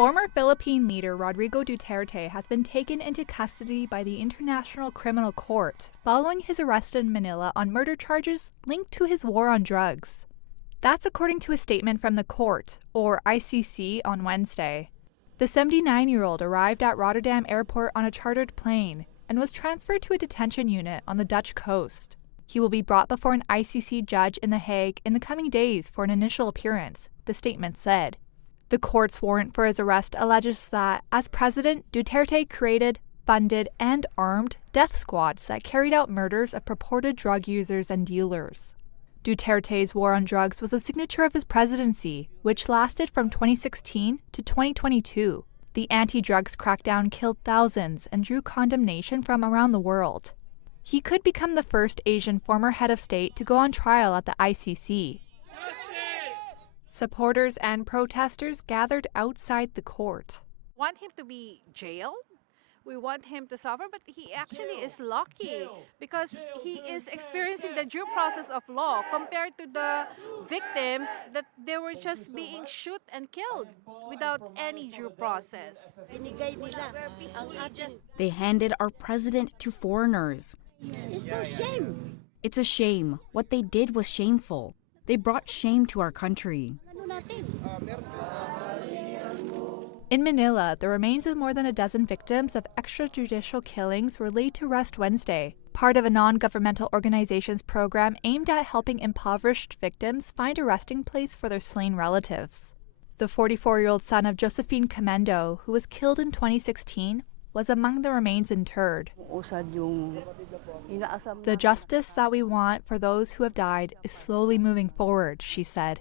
Former Philippine leader Rodrigo Duterte has been taken into custody by the International Criminal Court following his arrest in Manila on murder charges linked to his war on drugs. That's according to a statement from the court, or ICC, on Wednesday. The 79-year-old arrived at Rotterdam Airport on a chartered plane and was transferred to a detention unit on the Dutch coast. He will be brought before an ICC judge in The Hague in the coming days for an initial appearance, the statement said. The court's warrant for his arrest alleges that, as president, Duterte created, funded, and armed death squads that carried out murders of purported drug users and dealers. Duterte's war on drugs was a signature of his presidency, which lasted from 2016 to 2022. The anti-drugs crackdown killed thousands and drew condemnation from around the world. He could become the first Asian former head of state to go on trial at the ICC. Supporters and protesters gathered outside the court. We want him to be jailed. We want him to suffer, but he actually is lucky because he is experiencing the due process of law compared to the victims that they were just being shot and killed without any due process. They handed our president to foreigners. It's so shame. It's a shame. What they did was shameful. They brought shame to our country. In Manila, the remains of more than a dozen victims of extrajudicial killings were laid to rest Wednesday, part of a non-governmental organization's program aimed at helping impoverished victims find a resting place for their slain relatives. The 44-year-old son of Josephine Camendo, who was killed in 2016, was among the remains interred. The justice that we want for those who have died is slowly moving forward, she said.